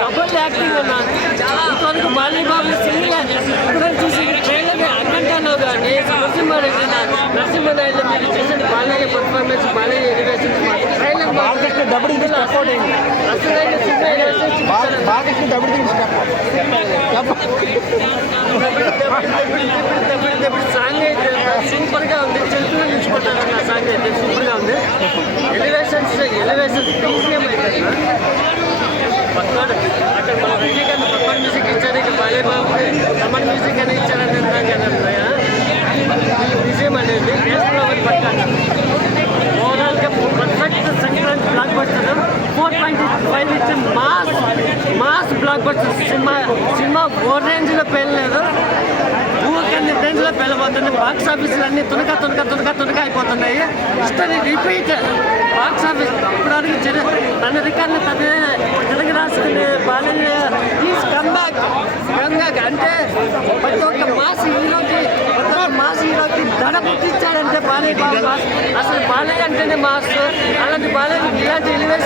double acting అన్నా ఇంతవరకు బాలీబాబు cinema చూసి ట్రైలర్ అక్కంటాను కానీ నరసింహారెడ్డి నరసింహారెడ్డి మీరు చూసిన Balayya performance Balayya elevation trailer అసలైన సినిమా ఎలివేషన్ సాంగ్ అయితే సూపర్గా ఉంది చెల్తులు నిలిచిపోతారు ఆ సాంగ్ అయితే సూపర్గా ఉంది ఎలివేషన్స్ ప్రీమియం అయితే పక్కడు అక్కడ మన విజయకాంత్ పక్కన మ్యూజిక్ ఇచ్చారు ఇక బాలేబాబుకి రమణ మ్యూజిక్ అని ఇచ్చారని విజయం అనేది దేశంలో పట్టాలి ఓవరాల్గా పర్ఫెక్ట్ సంక్రాంతి బ్లాక్ బస్టర్ 4.5 ఇచ్చిన మాస్ బ్లాక్ బస్టర్ సినిమా ఓ రేంజ్లో పేలలేదు ఊరికన్ని రేంజ్లో పేలబోతుంది బాక్స్ ఆఫీసులు అన్నీ తునక అయిపోతున్నాయి హిస్టరీ రిపీట్ బాక్స్ ఆఫీస్ ఇప్పుడు తన రికార్డుని తెలుగు రాసుకునే బాలయ్య ఈజ్ కమ్బ్యాక్ అంటే ప్రతి ఒక్క మాస్ హీరోకి దడ పుట్టించాడంటే బాలయ్య బాబు మాస్ అసలు బాలయ్య అంటేనే మాస్ అలాంటి బాలయ్య ఇలాంటి ఎలివేషన్